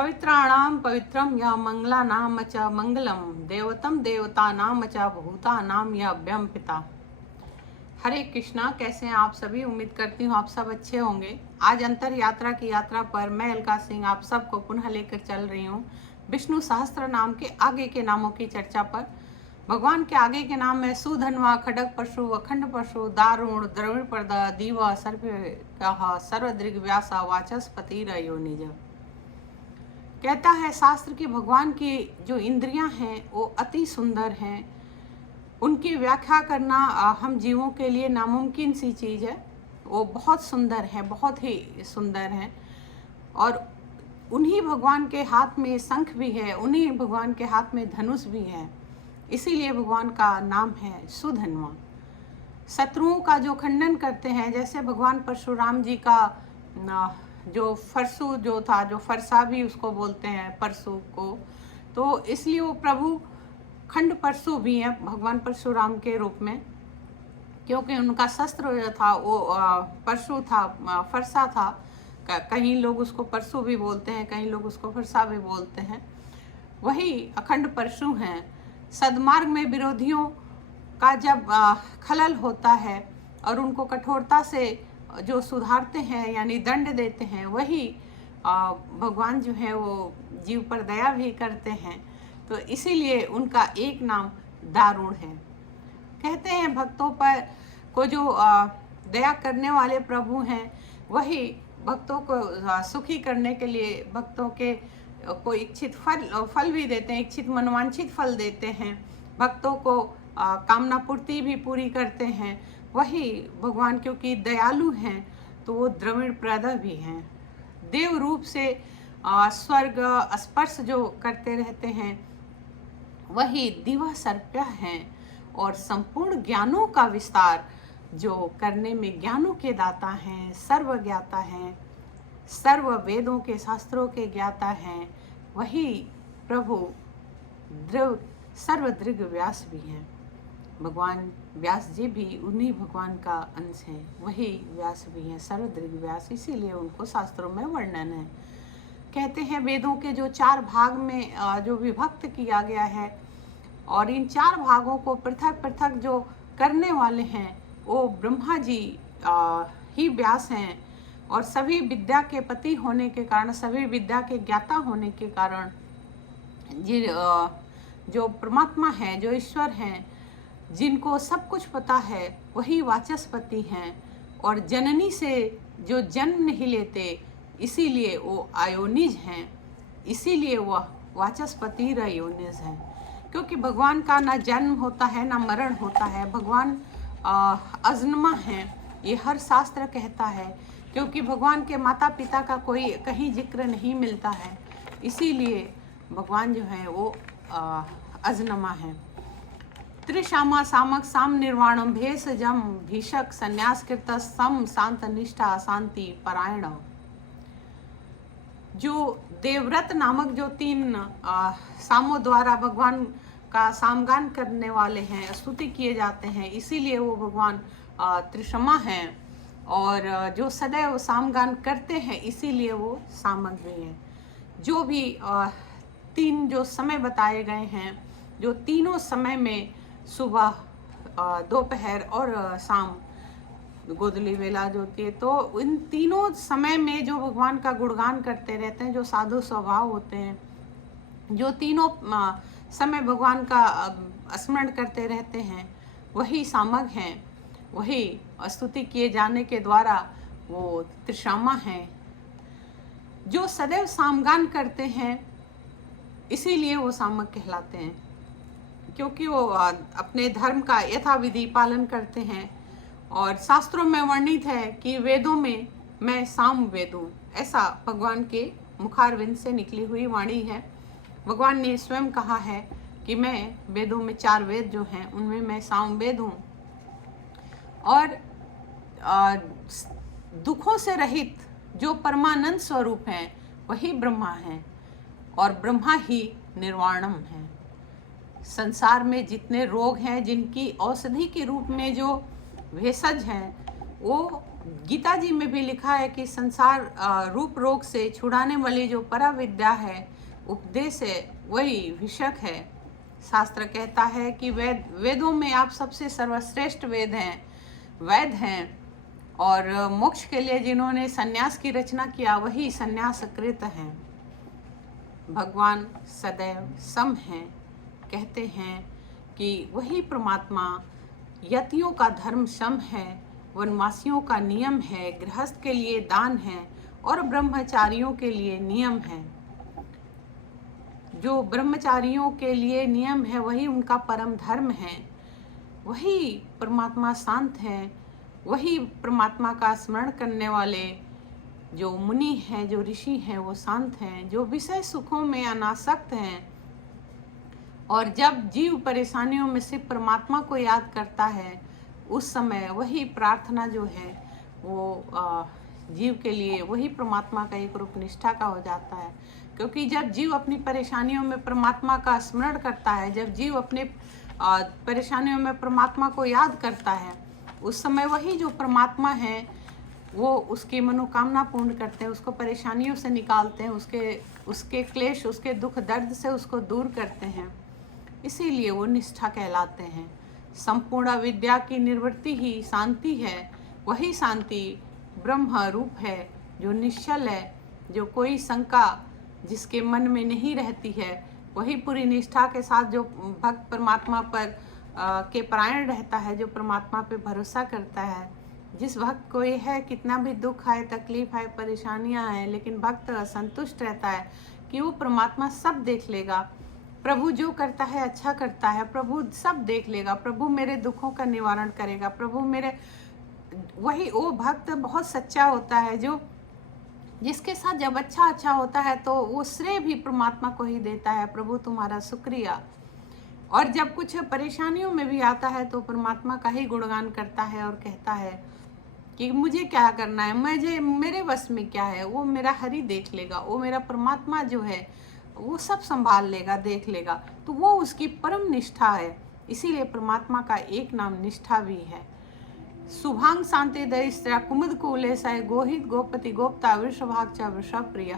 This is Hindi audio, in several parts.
पवित्राणां पवित्रं य मंगलानां च मंगलम देवतम देवतानां च भूतानां य अभ्यम पिता। हरे कृष्णा। कैसे हैं आप सभी? उम्मीद करती हूँ आप सब अच्छे होंगे। आज अंतर यात्रा की यात्रा पर मैं अलका सिंह आप सबको पुनः लेकर चल रही हूँ विष्णु सहस्त्र नाम के आगे के नामों की चर्चा पर। भगवान के आगे के नाम है सुधन्वा, खडग पशु, अखंड पशु, दारुण, द्रविड़ पर्दा, दीवा, सर्वदृग व्यासा, वाचस्पति रयोनिज। कहता है शास्त्र कि भगवान की जो इंद्रियां हैं वो अति सुंदर हैं। उनकी व्याख्या करना हम जीवों के लिए नामुमकिन सी चीज़ है। वो बहुत सुंदर है, बहुत ही सुंदर है। और उन्हीं भगवान के हाथ में शंख भी है, उन्हीं भगवान के हाथ में धनुष भी है। इसीलिए भगवान का नाम है सुधन्वा। शत्रुओं का जो खंडन करते हैं, जैसे भगवान परशुराम जी का जो फरसु जो था, जो फरसा भी उसको बोलते हैं परसु को, तो इसलिए वो प्रभु खंड परसु भी हैं भगवान परशुराम के रूप में, क्योंकि उनका शस्त्र जो था वो परसु था, फरसा था। कहीं लोग उसको परसु भी बोलते हैं, कहीं लोग उसको फरसा भी बोलते हैं। वही अखंड परशु हैं। सद्मार्ग में विरोधियों का जब खलल होता है और उनको कठोरता से जो सुधारते हैं यानी दंड देते हैं, वही भगवान जो है वो जीव पर दया भी करते हैं। तो इसीलिए उनका एक नाम दारुण है। कहते हैं भक्तों पर को जो दया करने वाले प्रभु हैं, वही भक्तों को सुखी करने के लिए भक्तों के को इच्छित फल भी देते हैं, इच्छित मनवांछित फल देते हैं। भक्तों को कामना पूर्ति भी पूरी करते हैं। वही भगवान क्योंकि दयालु हैं तो वो द्रविड़ प्रदा भी हैं। देव रूप से स्वर्ग स्पर्श जो करते रहते हैं, वही दिवा सर्प्य हैं। और संपूर्ण ज्ञानों का विस्तार जो करने में ज्ञानों के दाता हैं, सर्व ज्ञाता हैं, सर्व वेदों के शास्त्रों के ज्ञाता हैं, वही प्रभु सर्वदृग व्यास भी हैं। भगवान व्यास जी भी उन्हीं भगवान का अंश हैं, वही व्यास भी हैं, सर्वदृग व्यास। इसीलिए उनको शास्त्रों में वर्णन है। कहते हैं वेदों के जो 4 भाग में जो विभक्त किया गया है, और इन 4 भागों को पृथक पृथक जो करने वाले हैं वो ब्रह्मा जी ही व्यास हैं। और सभी विद्या के पति होने के कारण, सभी विद्या के ज्ञाता होने के कारण जो परमात्मा है, जो ईश्वर हैं, जिनको सब कुछ पता है, वही वाचस्पति हैं। और जननी से जो जन्म नहीं लेते, इसीलिए वो आयोनिज हैं। इसीलिए वह वाचस्पति रयोनिज हैं, क्योंकि भगवान का ना जन्म होता है ना मरण होता है। भगवान अजन्मा हैं, ये हर शास्त्र कहता है, क्योंकि भगवान के माता पिता का कोई कहीं जिक्र नहीं मिलता है। इसीलिए भगवान जो है वो अजन्मा है। त्रिशामा सामक साम निर्वाणम भेषजम भीषक संन्यासकृत सम शांत निष्ठा शांति परायण। जो देवव्रत नामक जो 3 सामों द्वारा भगवान का सामगान करने वाले हैं, स्तुति किए जाते हैं, इसीलिए वो भगवान त्रिशमा हैं। और जो सदैव सामगान करते हैं, इसीलिए वो सामक भी हैं। जो भी 3 जो समय बताए गए हैं, जो तीनों समय में सुबह, दोपहर और शाम गोदली वेला जो होती है, तो इन तीनों समय में जो भगवान का गुणगान करते रहते हैं, जो साधु स्वभाव होते हैं, जो तीनों समय भगवान का स्मरण करते रहते हैं, वही सामक हैं। वही स्तुति किए जाने के द्वारा वो त्रिशामा हैं। जो सदैव सामगान करते हैं, इसीलिए वो सामक कहलाते हैं, क्योंकि वो अपने धर्म का यथाविधि पालन करते हैं। और शास्त्रों में वर्णित है कि वेदों में मैं साम वेद हूँ, ऐसा भगवान के मुखारविंद से निकली हुई वाणी है। भगवान ने स्वयं कहा है कि मैं वेदों में 4 वेद जो हैं उनमें मैं साम वेद हूँ। और दुखों से रहित जो परमानंद स्वरूप हैं, वही ब्रह्मा हैं। और ब्रह्मा ही निर्वाणम है। संसार में जितने रोग हैं, जिनकी औषधि के रूप में जो भेषज हैं, वो गीता जी में भी लिखा है कि संसार रूप रोग से छुड़ाने वाली जो पराविद्या है, उपदेश है, वही विषक है। शास्त्र कहता है कि वेदों में आप सबसे सर्वश्रेष्ठ वैद हैं, और मोक्ष के लिए जिन्होंने सन्यास की रचना किया वही सन्यासकृत हैं। भगवान सदैव सम हैं। कहते हैं कि वही परमात्मा, यतियों का धर्म सम है, वनवासियों का नियम है, गृहस्थ के लिए दान है और ब्रह्मचारियों के लिए नियम है। जो ब्रह्मचारियों के लिए नियम है वही उनका परम धर्म है। वही परमात्मा शांत है। वही परमात्मा का स्मरण करने वाले जो मुनि हैं, जो ऋषि हैं, वो शांत हैं। जो विषय सुखों में अनासक्त हैं, और जब जीव परेशानियों में सिर्फ परमात्मा को याद करता है, उस समय वही प्रार्थना जो है वो जीव के लिए वही परमात्मा का एक रूप निष्ठा का हो जाता है। क्योंकि जब जीव अपनी परेशानियों में परमात्मा का स्मरण करता है, जब जीव अपने परेशानियों में परमात्मा को याद करता है, उस समय वही जो परमात्मा है वो उसकी मनोकामना पूर्ण करते हैं, उसको परेशानियों से निकालते हैं, उसके क्लेश, उसके दुख दर्द से उसको दूर करते हैं। इसीलिए वो निष्ठा कहलाते हैं। संपूर्ण विद्या की निवृत्ति ही शांति है। वही शांति ब्रह्म रूप है, जो निश्चल है, जो कोई शंका जिसके मन में नहीं रहती है। वही पूरी निष्ठा के साथ जो भक्त परमात्मा पर के परायण रहता है, जो परमात्मा पे भरोसा करता है। जिस भक्त को ये है, कितना भी दुख आए, तकलीफ आए, परेशानियां आए, लेकिन भक्त संतुष्ट रहता है कि वो परमात्मा सब देख लेगा। प्रभु जो करता है अच्छा करता है, प्रभु सब देख लेगा, प्रभु मेरे दुखों का निवारण करेगा, प्रभु मेरे, वही वो भक्त बहुत सच्चा होता है, जो जिसके साथ जब अच्छा होता है तो वो श्रेय भी परमात्मा को ही देता है, प्रभु तुम्हारा शुक्रिया। और जब कुछ परेशानियों में भी आता है तो परमात्मा का ही गुणगान करता है और कहता है कि मुझे क्या करना है, मेरे वश में क्या है, वो मेरा हरि देख लेगा, वो मेरा परमात्मा जो है वो सब संभाल लेगा, देख लेगा। तो वो उसकी परम निष्ठा है। इसीलिए परमात्मा का एक नाम निष्ठा भी है। शुभांग शांति दरिद्रा कुमुद कुलेशय गोहित गोपति गोप्ता वृषभाग च वृषभ प्रिय।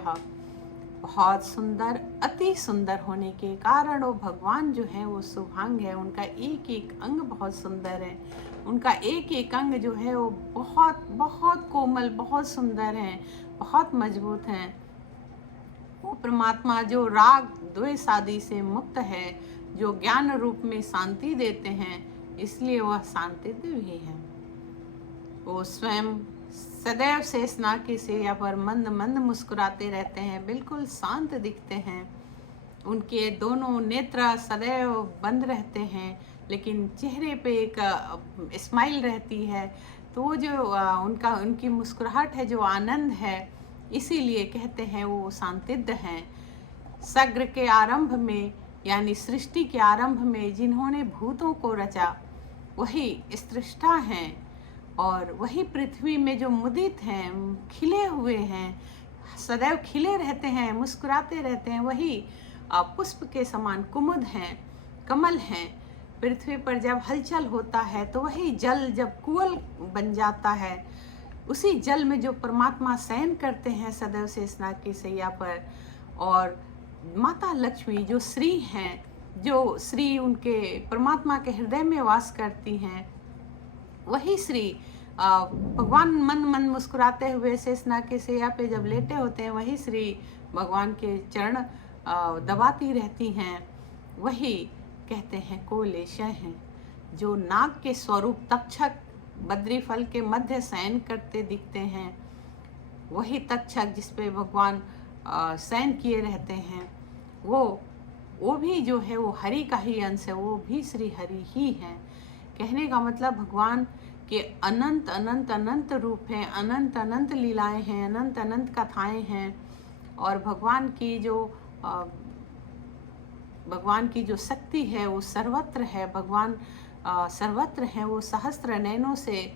बहुत सुंदर, अति सुंदर होने के कारण वो भगवान जो है वो शुभांग है। उनका एक एक अंग बहुत सुंदर है। उनका एक एक अंग जो है वो बहुत बहुत कोमल, बहुत सुंदर है, बहुत मजबूत हैं। वो परमात्मा जो राग द्वेष आदि से मुक्त है, जो ज्ञान रूप में शांति देते हैं, इसलिए वह शांति भी है। वो स्वयं सदैव शेषनाग की शैया पर मंद मंद मुस्कुराते रहते हैं, बिल्कुल शांत दिखते हैं। उनके दोनों नेत्र सदैव बंद रहते हैं, लेकिन चेहरे पे एक स्माइल रहती है। तो वो जो उनकी मुस्कुराहट है, जो आनंद है, इसीलिए कहते हैं वो शांतिद्ध हैं। सग्र के आरंभ में, यानी सृष्टि के आरंभ में जिन्होंने भूतों को रचा, वही सृष्टा हैं। और वही पृथ्वी में जो मुदित हैं, खिले हुए हैं, सदैव खिले रहते हैं, मुस्कुराते रहते हैं, वही पुष्प के समान कुमुद हैं, कमल हैं। पृथ्वी पर जब हलचल होता है तो वही जल जब कुंवल बन जाता है, उसी जल में जो परमात्मा शयन करते हैं सदैव शेषनाग की शैया पर। और माता लक्ष्मी जो श्री हैं, जो श्री उनके परमात्मा के हृदय में वास करती हैं, वही श्री भगवान मन मन मुस्कुराते हुए शेषनाग के शैया पे जब लेटे होते हैं, वही श्री भगवान के चरण दबाती रहती हैं। वही कहते हैं कोलेशय हैं, जो नाग के स्वरूप तक्षक बद्री फल के मध्य शयन करते दिखते हैं। वही तक्षक जिस पे भगवान शयन किए रहते हैं, वो भी जो है वो हरि का ही अंश है, वो भी श्री हरि ही हैं। कहने का मतलब भगवान के अनंत अनंत अनंत रूप हैं, अनंत अनंत लीलाएं हैं, अनंत अनंत कथाएं हैं। और भगवान की जो शक्ति है वो सर्वत्र है। भगवान सर्वत्र है, वो सहस्त्र नयनों से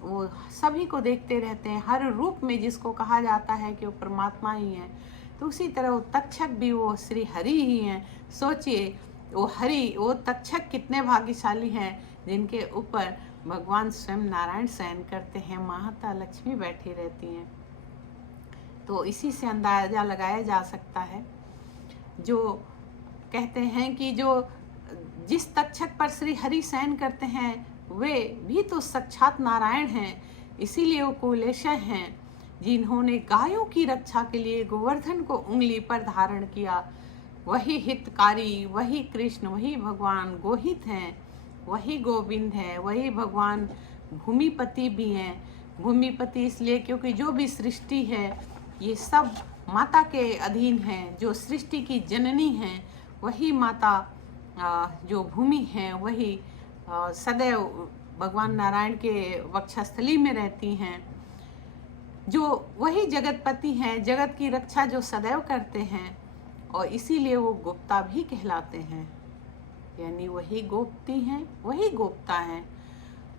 वो सभी को देखते रहते हैं। हर रूप में जिसको कहा जाता है कि वो परमात्मा ही है, तो उसी तरह वो तक्षक भी वो श्री हरि ही हैं। सोचिए वो तक्षक कितने भाग्यशाली हैं जिनके ऊपर भगवान स्वयं नारायण शयन करते हैं, माता लक्ष्मी बैठी रहती हैं। तो इसी से अंदाजा लगाया जा सकता है। जो कहते हैं कि जो जिस तक्षक पर श्री हरि शयन करते हैं वे भी तो साक्षात नारायण हैं, इसीलिए वो कुलेशय हैं जिन्होंने गायों की रक्षा के लिए गोवर्धन को उंगली पर धारण किया। वही हितकारी, वही कृष्ण, वही भगवान गोहित हैं, वही गोविंद है, वही भगवान भूमिपति भी हैं। भूमिपति इसलिए क्योंकि जो भी सृष्टि है ये सब माता के अधीन है। जो सृष्टि की जननी हैं वही माता, जो भूमि है वही सदैव भगवान नारायण के वक्षस्थली में रहती हैं। जो वही जगतपति हैं, जगत की रक्षा जो सदैव करते हैं, और इसीलिए वो गुप्ता भी कहलाते हैं। यानी वही गोपती हैं, वही गोप्ता हैं,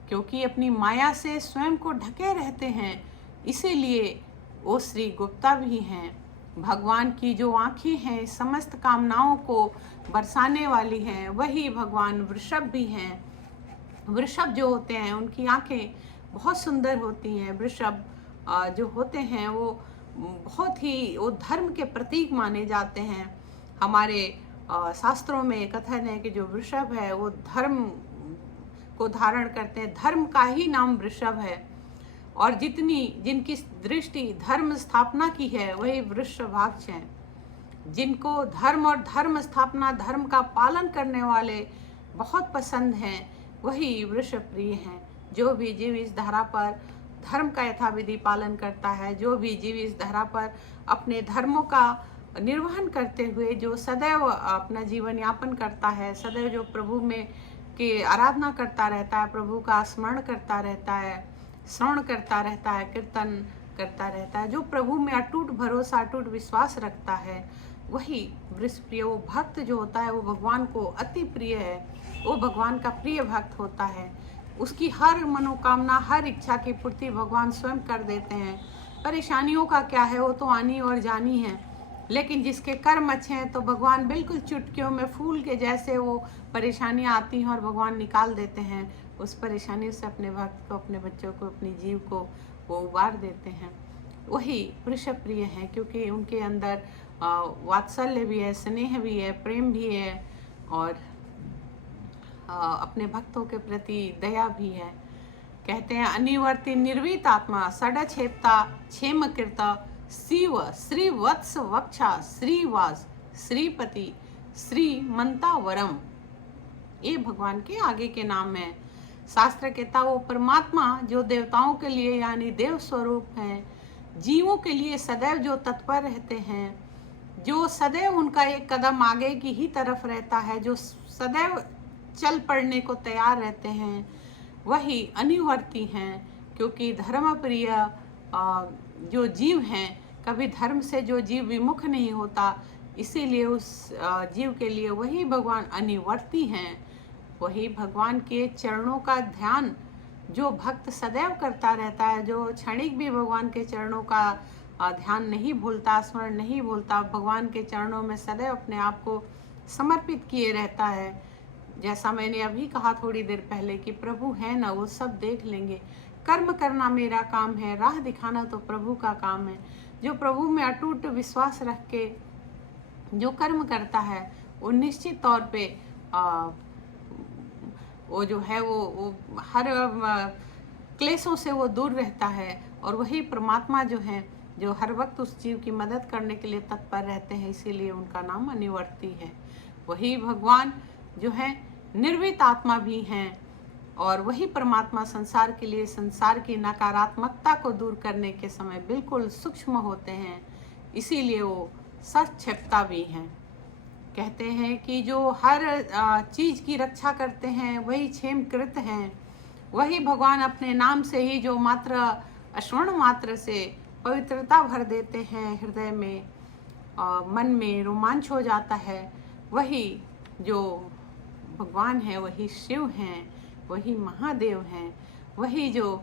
क्योंकि अपनी माया से स्वयं को ढके रहते हैं, इसीलिए वो श्री गुप्ता भी हैं। भगवान की जो आँखें हैं समस्त कामनाओं को बरसाने वाली हैं, वही भगवान वृषभ भी हैं। वृषभ जो होते हैं उनकी आँखें बहुत सुंदर होती हैं। वृषभ जो होते हैं वो बहुत ही वो धर्म के प्रतीक माने जाते हैं। हमारे शास्त्रों में कथन है कि जो वृषभ है वो धर्म को धारण करते हैं, धर्म का ही नाम वृषभ है। और जिनकी दृष्टि धर्म स्थापना की है वही वृषभाक्ष हैं। जिनको धर्म और धर्म स्थापना, धर्म का पालन करने वाले बहुत पसंद हैं, वही वृषभ प्रिय हैं। जो भी जीव इस धरा पर धर्म का यथाविधि पालन करता है, जो भी जीव इस धरा पर अपने धर्मों का निर्वहन करते हुए जो सदैव अपना जीवन यापन करता है, सदैव जो प्रभु में की आराधना करता रहता है, प्रभु का स्मरण करता रहता है, श्रवण करता रहता है, कीर्तन करता रहता है, जो प्रभु में अटूट भरोसा, अटूट विश्वास रखता है, वही वृषप्रिय, वो भक्त जो होता है वो भगवान को अति प्रिय है, वो भगवान का प्रिय भक्त होता है। उसकी हर मनोकामना, हर इच्छा की पूर्ति भगवान स्वयं कर देते हैं। परेशानियों का क्या है, वो तो आनी और जानी है, लेकिन जिसके कर्म अच्छे हैं तो भगवान बिल्कुल चुटकियों में फूल के जैसे वो परेशानियां आती हैं और भगवान निकाल देते हैं। उस परेशानी से अपने भक्त को, अपने बच्चों को, अपने जीव को वो उबार देते हैं। वही वृषभ प्रिय हैं, क्योंकि उनके अंदर वात्सल्य भी है, स्नेह भी है, प्रेम भी है, और अपने भक्तों के प्रति दया भी है। कहते हैं अनिवर्ति निर्वीत आत्मा सडक्षेपता क्षेम कृता शिव श्री वत्स वक्षा श्रीवास श्रीपति श्रीमंता वरम। ये भगवान के आगे के नाम है। शास्त्र कहता वो परमात्मा जो देवताओं के लिए यानी देव स्वरूप हैं, जीवों के लिए सदैव जो तत्पर रहते हैं, जो सदैव उनका एक कदम आगे की ही तरफ रहता है, जो सदैव चल पड़ने को तैयार रहते हैं, वही अनिवर्ती हैं। क्योंकि धर्म प्रिय जो जीव हैं, कभी धर्म से जो जीव विमुख नहीं होता, इसीलिए उस जीव के लिए वही भगवान अनिवर्ती हैं। वही भगवान के चरणों का ध्यान जो भक्त सदैव करता रहता है, जो क्षणिक भी भगवान के चरणों का ध्यान नहीं भूलता, स्मरण नहीं भूलता, भगवान के चरणों में सदैव अपने आप को समर्पित किए रहता है। जैसा मैंने अभी कहा थोड़ी देर पहले कि प्रभु है ना, वो सब देख लेंगे। कर्म करना मेरा काम है, राह दिखाना तो प्रभु का काम है। जो प्रभु में अटूट विश्वास रख के जो कर्म करता है वो निश्चित तौर पे वो जो है वो हर क्लेशों से वो दूर रहता है। और वही परमात्मा जो है, जो हर वक्त उस जीव की मदद करने के लिए तत्पर रहते हैं, इसीलिए उनका नाम अनिवर्ती है। वही भगवान जो है निर्वित आत्मा भी हैं, और वही परमात्मा संसार के लिए, संसार की नकारात्मकता को दूर करने के समय बिल्कुल सूक्ष्म होते हैं, इसीलिए वो सक्षेपता भी हैं। कहते हैं कि जो हर चीज़ की रक्षा करते हैं वही क्षेमकृत हैं। वही भगवान अपने नाम से ही जो मात्र स्मरण मात्र से पवित्रता भर देते हैं, हृदय में मन में रोमांच हो जाता है, वही जो भगवान है वही शिव हैं, वही महादेव हैं, वही जो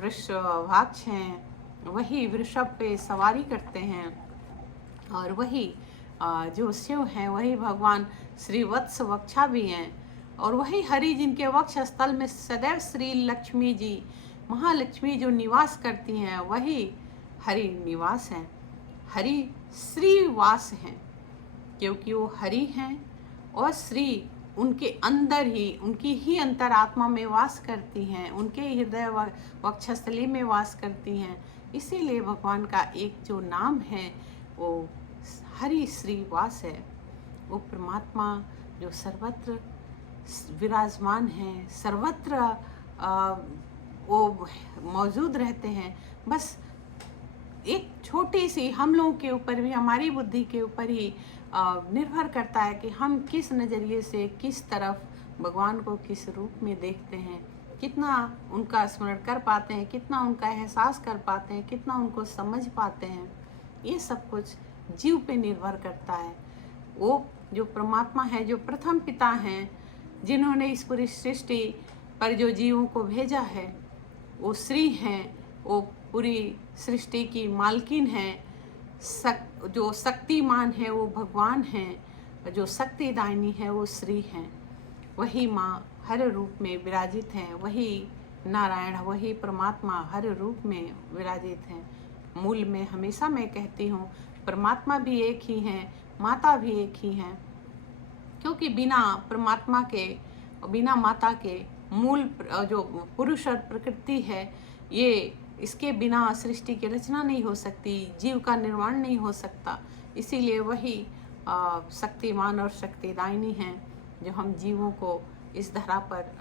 वृषभाक्ष हैं, वही वृषभ पे सवारी करते हैं, और वही जो शिव हैं वही भगवान श्री वत्स वक्षा भी हैं। और वही हरि जिनके वक्ष स्थल में सदैव श्री लक्ष्मी जी, महालक्ष्मी जो निवास करती हैं, वही हरि निवास हैं, हरि श्रीवास हैं, क्योंकि वो हरि हैं और श्री उनके अंदर ही, उनकी ही अंतरात्मा में वास करती हैं, उनके हृदय वक्षस्थली में वास करती हैं। इसीलिए भगवान का एक जो नाम है वो हरि श्रीवास है। वो परमात्मा जो सर्वत्र विराजमान हैं, सर्वत्र वो मौजूद रहते हैं। बस एक छोटी सी हम लोगों के ऊपर भी, हमारी बुद्धि के ऊपर ही निर्भर करता है कि हम किस नज़रिए से, किस तरफ भगवान को किस रूप में देखते हैं, कितना उनका स्मरण कर पाते हैं, कितना उनका एहसास कर पाते हैं, कितना उनको समझ पाते हैं। ये सब कुछ जीव पे निर्भर करता है। वो जो परमात्मा है, जो प्रथम पिता हैं, जिन्होंने इस पूरी सृष्टि पर जो जीवों को भेजा है, वो श्री हैं, वो पूरी सृष्टि की मालकिन हैं। जो शक्तिमान है वो भगवान हैं, जो शक्तिदायिनी है वो श्री हैं। वही माँ हर रूप में विराजित हैं, वही नारायण, वही परमात्मा हर रूप में विराजित हैं। मूल में हमेशा मैं कहती हूँ, परमात्मा भी एक ही हैं, माता भी एक ही हैं, क्योंकि बिना परमात्मा के, बिना माता के मूल जो पुरुष और प्रकृति है, ये इसके बिना सृष्टि की रचना नहीं हो सकती, जीव का निर्माण नहीं हो सकता। इसीलिए वही शक्तिमान और शक्तिदायिनी हैं, जो हम जीवों को इस धरा पर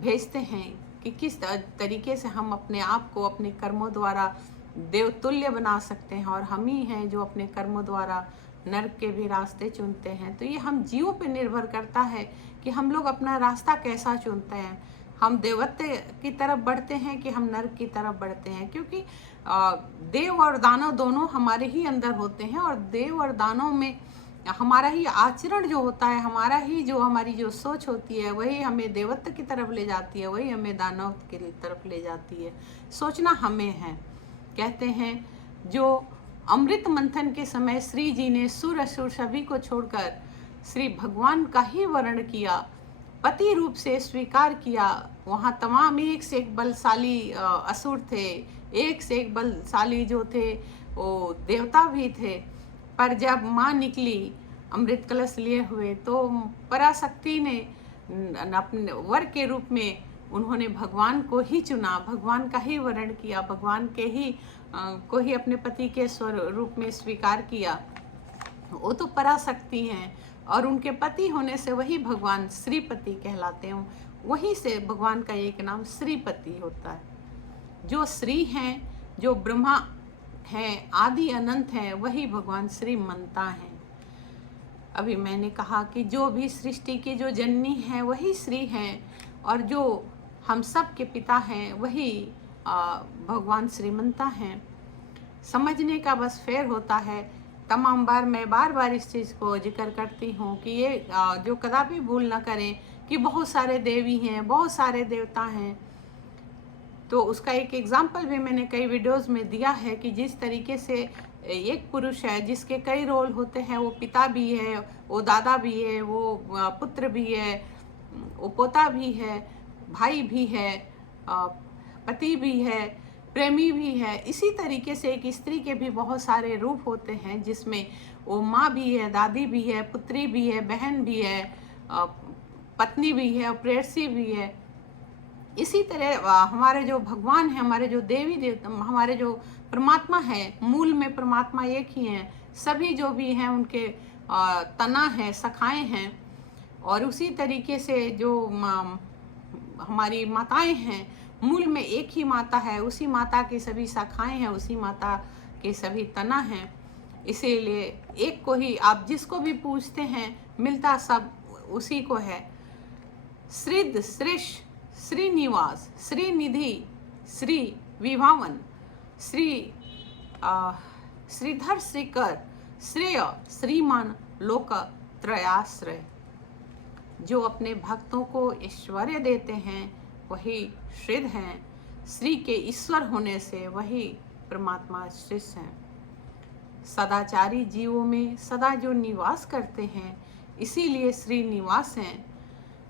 भेजते हैं कि किस तरीके से हम अपने आप को अपने कर्मों द्वारा देवतुल्य बना सकते हैं। और हम ही हैं जो अपने कर्मों द्वारा नरक के भी रास्ते चुनते हैं। तो ये हम जीवों पर निर्भर करता है कि हम लोग अपना रास्ता कैसा चुनते हैं। हम देवत्व की तरफ बढ़ते हैं कि हम नरक की तरफ बढ़ते हैं, क्योंकि देव और दानव दोनों हमारे ही अंदर होते हैं। और देव और दानव में हमारा ही आचरण जो होता है, हमारा ही जो हमारी जो सोच होती है, वही हमें देवत्व की तरफ ले जाती है, वही हमें दानव की तरफ ले जाती है। सोचना हमें है। कहते हैं जो अमृत मंथन के समय श्री जी ने सुर असुर सभी को छोड़कर श्री भगवान का ही वर्ण किया, पति रूप से स्वीकार किया। वहाँ तमाम एक से एक बलशाली असुर थे, एक से एक बलशाली जो थे वो देवता भी थे। पर जब माँ निकली अमृत कलश लिए हुए, तो पराशक्ति ने अपने वर के रूप में उन्होंने भगवान को ही चुना, भगवान का ही वर्ण किया, भगवान के ही को ही अपने पति के स्वरूप में स्वीकार किया। वो तो पराशक्ति हैं और उनके पति होने से वही भगवान श्रीपति कहलाते हैं। वहीं से भगवान का एक नाम श्रीपति होता है। जो श्री हैं, जो ब्रह्मा हैं, आदि अनंत हैं, वही भगवान श्रीमंता हैं। अभी मैंने कहा कि जो भी सृष्टि की जो जननी है वही श्री हैं, और जो हम सब के पिता हैं वही भगवान श्रीमंता हैं। समझने का बस फेर होता है। तमाम बार मैं बार बार इस चीज़ को जिक्र करती हूँ कि ये जो कदापि भूल ना करें कि बहुत सारे देवी हैं, बहुत सारे देवता हैं। तो उसका एक एग्जाम्पल भी मैंने कई वीडियोस में दिया है कि जिस तरीके से एक पुरुष है जिसके कई रोल होते हैं, वो पिता भी है, वो दादा भी है, वो पुत्र भी है, वो पोता भी है, भाई भी है, पति भी है, प्रेमी भी है। इसी तरीके से एक स्त्री के भी बहुत सारे रूप होते हैं, जिसमें वो माँ भी है, दादी भी है, पुत्री भी है, बहन भी है, पत्नी भी है, प्रेयसी भी है। इसी तरह हमारे जो भगवान हैं, हमारे जो देवी देवता, हमारे जो परमात्मा है, मूल में परमात्मा एक ही हैं। सभी जो भी हैं उनके तना है, सखाएं हैं। और उसी तरीके से जो हमारी माताएं हैं, मूल में एक ही माता है, उसी माता की सभी शाखाएं हैं, उसी माता के सभी तना हैं। इसीलिए एक को ही आप जिसको भी पूछते हैं मिलता सब उसी को है। श्रीद, श्रेष, श्रीनिवास, श्रीनिधि, श्री विभावन, श्रीधर, श्रीकर, श्रेय, श्रीमान, लोक त्रयाश्रय। जो अपने भक्तों को ऐश्वर्य देते हैं वही श्रीध हैं। श्री के ईश्वर होने से वही परमात्मा श्रेष्ठ हैं। सदाचारी जीवों में सदा जो निवास करते हैं, इसीलिए श्रीनिवास हैं।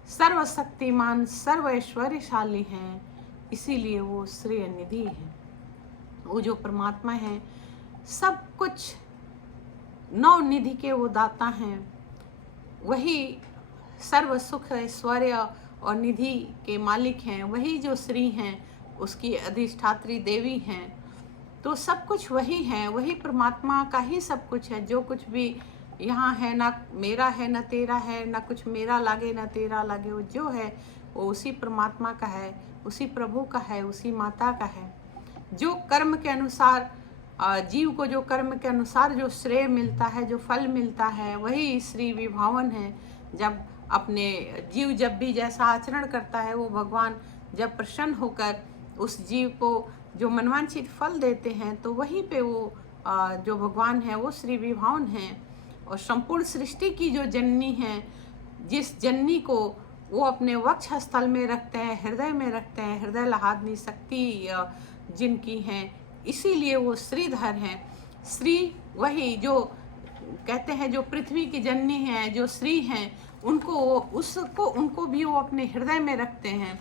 सर्वशक्तिमान सर्व ऐश्वर्यशाली हैं, इसीलिए वो श्रेय निधि हैं। वो जो परमात्मा हैं, सब कुछ नौ निधि के वो दाता हैं। वही सर्व सुख ऐश्वर्य और निधि के मालिक हैं। वही जो श्री हैं, उसकी अधिष्ठात्री देवी हैं। तो सब कुछ वही है, वही परमात्मा का ही सब कुछ है। जो कुछ भी यहाँ है, ना मेरा है ना तेरा है, ना कुछ मेरा लागे ना तेरा लागे, वो जो है वो उसी परमात्मा का है, उसी प्रभु का है, उसी माता का है। जो कर्म के अनुसार जीव को जो कर्म के अनुसार जो श्रेय मिलता है, जो फल मिलता है, वही श्री विभावन है। जब अपने जीव जब भी जैसा आचरण करता है, वो भगवान जब प्रसन्न होकर उस जीव को जो मनवांछित फल देते हैं, तो वहीं पे वो जो भगवान है वो श्री विभावन है। और संपूर्ण सृष्टि की जो जननी है, जिस जननी को वो अपने वक्ष स्थल में रखते हैं, हृदय में रखते हैं, हृदय लहादनी शक्ति जिनकी हैं, इसीलिए वो श्रीधर हैं। श्री वही जो कहते हैं, जो पृथ्वी की जननी है, जो श्री हैं, उनको भी वो अपने हृदय में रखते हैं।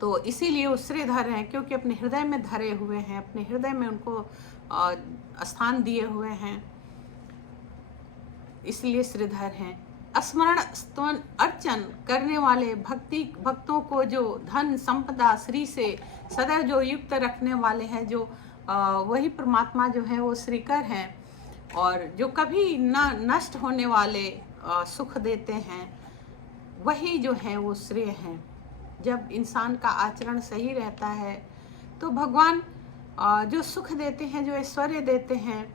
तो इसीलिए वो श्रीधर हैं, क्योंकि अपने हृदय में धरे हुए हैं, अपने हृदय में उनको स्थान दिए हुए हैं, इसलिए श्रीधर हैं। स्मरण स्तवन अर्चन करने वाले भक्तों को जो धन संपदा श्री से सदैव जो युक्त रखने वाले हैं, जो वही परमात्मा जो है वो श्रीकर हैं। और जो कभी न नष्ट होने वाले सुख देते हैं, वही जो है वो श्रेय हैं। जब इंसान का आचरण सही रहता है, तो भगवान जो सुख देते हैं, जो ऐश्वर्य देते हैं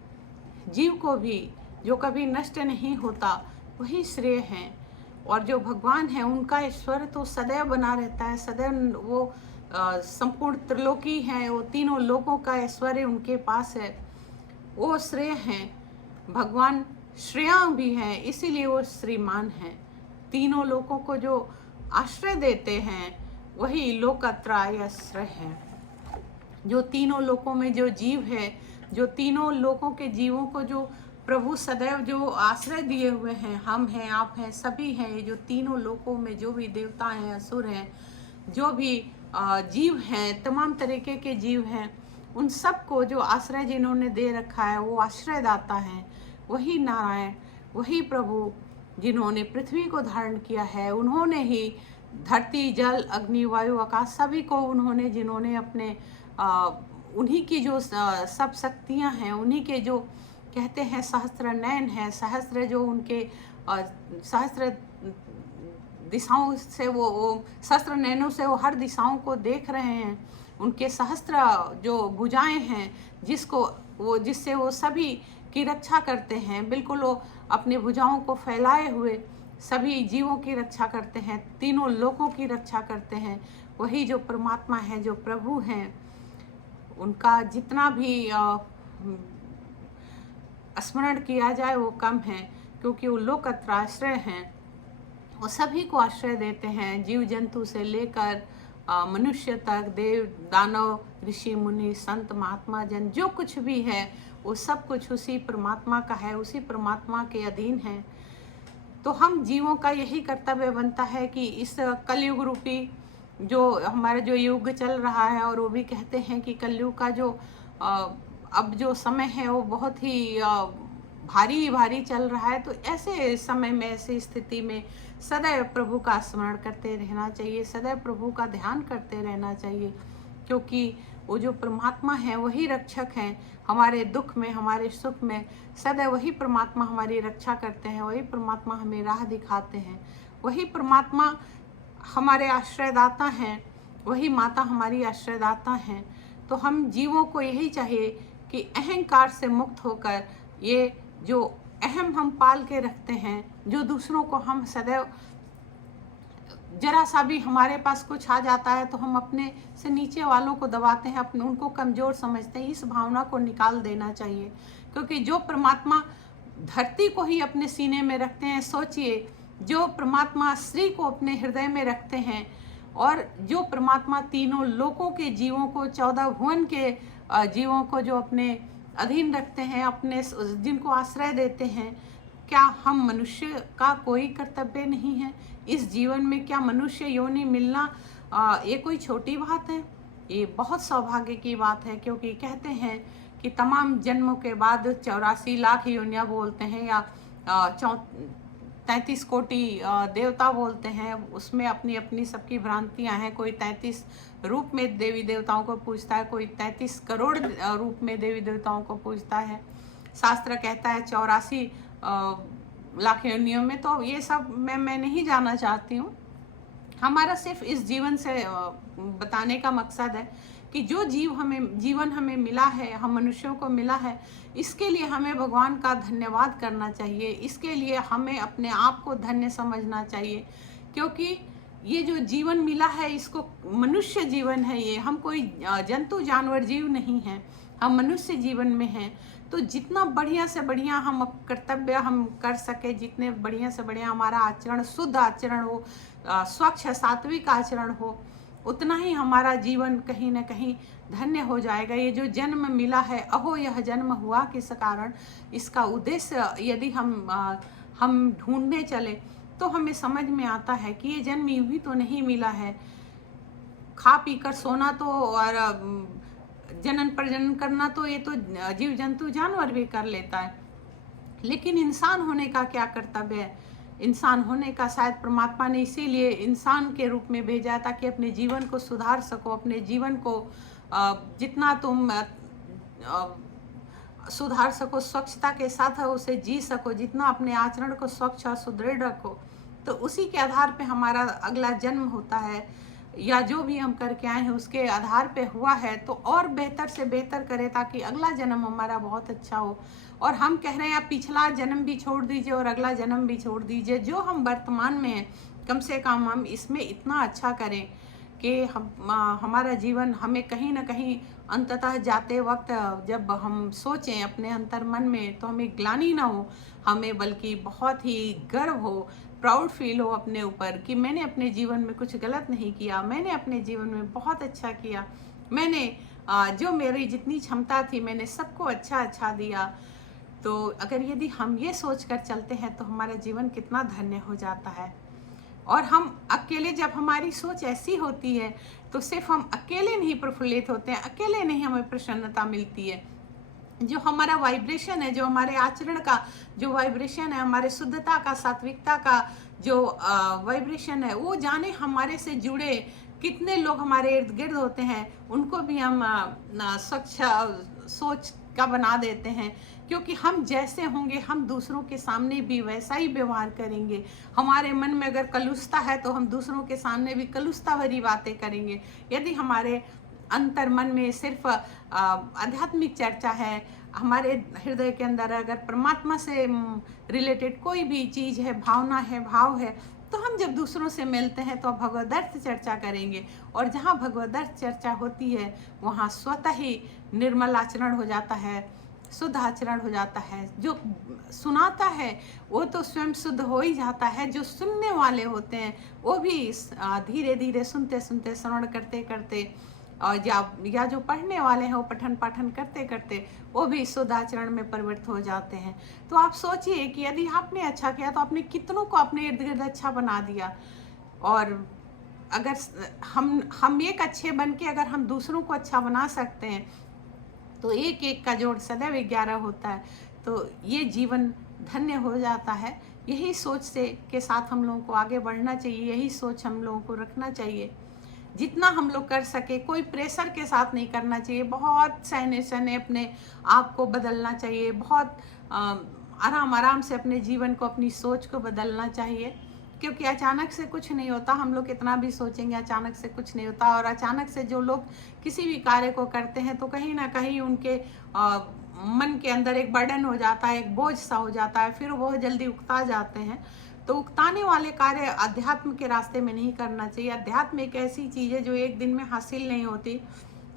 जीव को भी, जो कभी नष्ट नहीं होता, वही श्रेय हैं। और जो भगवान है, उनका ऐश्वर्य तो सदैव बना रहता है, सदैव वो संपूर्ण त्रिलोकी है, वो तीनों लोकों का ऐश्वर्य उनके पास है, वो श्रेय हैं। भगवान श्रेया भी हैं, इसीलिए वो श्रीमान हैं। तीनों लोकों को जो आश्रय देते हैं, वही लोकत्रय आश्रय है। जो तीनों लोकों में जो जीव है, जो तीनों लोकों के जीवों को जो प्रभु सदैव जो आश्रय दिए हुए हैं, हम हैं, आप हैं, सभी हैं। ये जो तीनों लोकों में जो भी देवता हैं, असुर हैं, जो भी जीव हैं, तमाम तरीके के जीव हैं, उन सब को जो आश्रय जिन्होंने दे रखा है, वो आश्रय दाता हैं। वही नारायण, वही प्रभु जिन्होंने पृथ्वी को धारण किया है, उन्होंने ही धरती, जल, अग्नि, वायु, आकाश सभी को उन्होंने, जिन्होंने अपने उन्हीं की जो सब शक्तियाँ हैं, उन्हीं के जो कहते हैं सहस्त्र नयन है, सहस्त्र जो उनके सहस्त्र दिशाओं से वो सहस्त्र नयनों से वो हर दिशाओं को देख रहे हैं। उनके सहस्त्र जो भुजाएं हैं, जिससे वो सभी की रक्षा करते हैं। बिल्कुल वो अपने भुजाओं को फैलाए हुए सभी जीवों की रक्षा करते हैं, तीनों लोकों की रक्षा करते हैं। वही जो परमात्मा है, जो प्रभु हैं, उनका जितना भी स्मरण किया जाए वो कम है, क्योंकि वो लोकत्र आश्रय हैं। वो सभी को आश्रय देते हैं, जीव जंतु से लेकर मनुष्य तक, देव दानव, ऋषि मुनि, संत, महात्मा जन, जो कुछ भी है वो सब कुछ उसी परमात्मा का है, उसी परमात्मा के अधीन है। तो हम जीवों का यही कर्तव्य बनता है कि इस कलयुग रूपी जो हमारा जो युग चल रहा है, और वो भी कहते हैं कि कलयुग का जो अब जो समय है वो बहुत ही भारी चल रहा है। तो ऐसे समय में, ऐसी स्थिति में सदैव प्रभु का स्मरण करते रहना चाहिए, सदैव प्रभु का ध्यान करते रहना चाहिए, क्योंकि वो जो परमात्मा है वही रक्षक हैं। हमारे दुख में, हमारे सुख में सदैव वही परमात्मा हमारी रक्षा करते हैं, वही परमात्मा हमें राह दिखाते हैं, वही परमात्मा हमारे आश्रयदाता हैं, वही माता हमारी आश्रयदाता हैं। तो हम जीवों को यही चाहिए कि अहंकार से मुक्त होकर ये जो अहम हम पाल के रखते हैं, जो दूसरों को हम सदैव जरा सा भी हमारे पास कुछ आ जाता है तो हम अपने से नीचे वालों को दबाते हैं, अपने उनको कमज़ोर समझते हैं। इस भावना को निकाल देना चाहिए, क्योंकि जो परमात्मा धरती को ही अपने सीने में रखते हैं, सोचिए, जो परमात्मा श्री को अपने हृदय में रखते हैं, और जो परमात्मा तीनों लोकों के जीवों को, 14 भुवन के जीवों को जो अपने अधीन रखते हैं, अपने जिनको आश्रय देते हैं, क्या हम मनुष्य का कोई कर्तव्य नहीं है? इस जीवन में क्या मनुष्य योनि मिलना ये कोई छोटी बात है? ये बहुत सौभाग्य की बात है, क्योंकि कहते हैं कि तमाम जन्मों के बाद 84 लाख योनियाँ बोलते हैं, या 33 कोटि देवता बोलते हैं। उसमें अपनी अपनी सबकी भ्रांतियां हैं। कोई 33 रूप में देवी देवताओं को पूजता है, कोई 33 करोड़ रूप में देवी देवताओं को पूजता है। शास्त्र कहता है 84 लाख योनियों में। तो ये सब मैं नहीं जानना चाहती हूँ। हमारा सिर्फ इस जीवन से बताने का मकसद है कि जो जीवन हमें मिला है, हम मनुष्यों को मिला है, इसके लिए हमें भगवान का धन्यवाद करना चाहिए। इसके लिए हमें अपने आप को धन्य समझना चाहिए, क्योंकि ये जो जीवन मिला है इसको मनुष्य जीवन है। ये हम कोई जंतु जानवर जीव नहीं हैं, हम मनुष्य जीवन में हैं। तो जितना बढ़िया से बढ़िया हम कर्तव्य हम कर सके, जितने बढ़िया से बढ़िया हमारा आचरण शुद्ध आचरण हो, स्वच्छ सात्विक आचरण हो, उतना ही हमारा जीवन कहीं ना कहीं धन्य हो जाएगा। ये जो जन्म मिला है, अहो यह जन्म हुआ किस कारण, इसका उद्देश्य यदि हम ढूंढने चले तो हमें समझ में आता है कि ये जन्म यूं ही तो नहीं मिला है। खा पी कर सोना तो और जनन प्रजनन करना तो ये तो जीव जंतु जानवर भी कर लेता है, लेकिन इंसान होने का क्या कर्तव्य है? इंसान होने का शायद परमात्मा ने इसीलिए इंसान के रूप में भेजा है, ताकि अपने जीवन को सुधार सको, अपने जीवन को जितना तुम सुधार सको, स्वच्छता के साथ उसे जी सको, जितना अपने आचरण को स्वच्छ और सुदृढ़ रखो, तो उसी के आधार पे हमारा अगला जन्म होता है, या जो भी हम करके आए हैं उसके आधार पे हुआ है। तो और बेहतर से बेहतर करें, ताकि अगला जन्म हमारा बहुत अच्छा हो। और हम कह रहे हैं आप पिछला जन्म भी छोड़ दीजिए और अगला जन्म भी छोड़ दीजिए, जो हम वर्तमान में हैं कम से कम हम इसमें इतना अच्छा करें कि हमारा जीवन हमें कहीं ना कहीं अंततः जाते वक्त जब हम सोचें अपने अंतर मन में, तो हमें ग्लानि ना हो, हमें बल्कि बहुत ही गर्व हो, प्राउड फील हो अपने ऊपर कि मैंने अपने जीवन में कुछ गलत नहीं किया, मैंने अपने जीवन में बहुत अच्छा किया, मैंने जो मेरी जितनी क्षमता थी मैंने सबको अच्छा दिया। तो अगर यदि हम ये सोच कर चलते हैं तो हमारा जीवन कितना धन्य हो जाता है। और हम अकेले, जब हमारी सोच ऐसी होती है तो सिर्फ हम अकेले नहीं प्रफुल्लित होते हैं, अकेले नहीं हमें प्रसन्नता मिलती है। जो हमारा वाइब्रेशन है, जो हमारे आचरण का जो वाइब्रेशन है, हमारे शुद्धता का, सात्विकता का जो वाइब्रेशन है, वो जाने हमारे से जुड़े कितने लोग हमारे इर्द गिर्द होते हैं, उनको भी हम स्वच्छ सोच का बना देते हैं। क्योंकि हम जैसे होंगे हम दूसरों के सामने भी वैसा ही व्यवहार करेंगे। हमारे मन में अगर कलुषता है तो हम दूसरों के सामने भी कलुषता भरी बातें करेंगे। यदि हमारे अंतर मन में सिर्फ आध्यात्मिक चर्चा है, हमारे हृदय के अंदर अगर परमात्मा से रिलेटेड कोई भी चीज़ है, भावना है, भाव है, तो हम जब दूसरों से मिलते हैं तो भगवदर्थ चर्चा करेंगे। और जहाँ भगवदर्थ चर्चा होती है वहाँ स्वतः ही निर्मल आचरण हो जाता है, शुद्ध आचरण हो जाता है। जो सुनाता है वो तो स्वयं शुद्ध हो ही जाता है, जो सुनने वाले होते हैं वो भी धीरे धीरे सुनते सुनते श्रवण करते करते, और या जो पढ़ने वाले हैं वो पठन पाठन करते करते वो भी शुद्ध आचरण में परिवर्तित हो जाते हैं। तो आप सोचिए कि यदि आपने अच्छा किया तो आपने कितनों को अपने इर्द गिर्द अच्छा बना दिया। और अगर हम एक अच्छे बन के अगर हम दूसरों को अच्छा बना सकते हैं तो एक एक का जोड़ सदैव 11 होता है। तो ये जीवन धन्य हो जाता है। यही सोच से के साथ हम लोगों को आगे बढ़ना चाहिए, यही सोच हम लोगों को रखना चाहिए। जितना हम लोग कर सके, कोई प्रेशर के साथ नहीं करना चाहिए, बहुत सहने सहने अपने आप को बदलना चाहिए, बहुत आराम आराम से अपने जीवन को, अपनी सोच को बदलना चाहिए। क्योंकि अचानक से कुछ नहीं होता, हम लोग कितना भी सोचेंगे अचानक से कुछ नहीं होता। और अचानक से जो लोग किसी भी कार्य को करते हैं तो कहीं ना कहीं उनके मन के अंदर एक बर्डन हो जाता है, एक बोझ सा हो जाता है, फिर वो जल्दी उकता जाते हैं। तो उकताने वाले कार्य अध्यात्म के रास्ते में नहीं करना चाहिए। अध्यात्म एक ऐसी चीज़ है जो एक दिन में हासिल नहीं होती।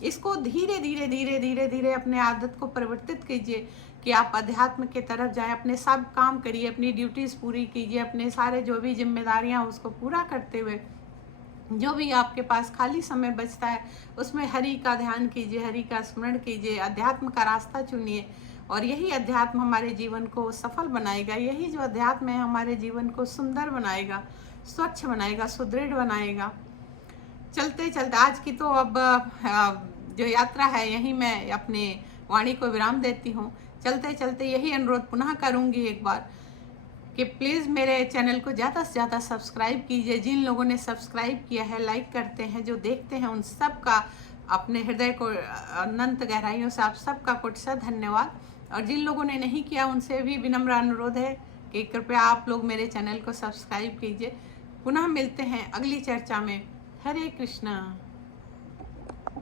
इसको धीरे धीरे धीरे धीरे धीरे अपने आदत को परिवर्तित कीजिए कि आप अध्यात्म की तरफ जाएं। अपने सब काम करिए, अपनी ड्यूटीज़ पूरी कीजिए, अपने सारे जो भी जिम्मेदारियां उसको पूरा करते हुए जो भी आपके पास खाली समय बचता है उसमें हरि का ध्यान कीजिए, हरि का स्मरण कीजिए, अध्यात्म का रास्ता चुनिए और यही अध्यात्म हमारे जीवन को सफल बनाएगा। यही जो अध्यात्म है हमारे जीवन को सुंदर बनाएगा, स्वच्छ बनाएगा, सुदृढ़ बनाएगा। चलते चलते आज की तो अब जो यात्रा है यहीं मैं अपने वाणी को विराम देती हूँ। चलते चलते यही अनुरोध पुनः करूँगी एक बार कि प्लीज़ मेरे चैनल को ज़्यादा से ज़्यादा सब्सक्राइब कीजिए। जिन लोगों ने सब्सक्राइब किया है, लाइक करते हैं, जो देखते हैं, उन सब का अपने हृदय को अनंत गहराइयों से आप सबका कोटि धन्यवाद। और जिन लोगों ने नहीं किया उनसे भी विनम्र अनुरोध है कि कृपया आप लोग मेरे चैनल को सब्सक्राइब कीजिए। पुनः मिलते हैं अगली चर्चा में। हरे कृष्णा।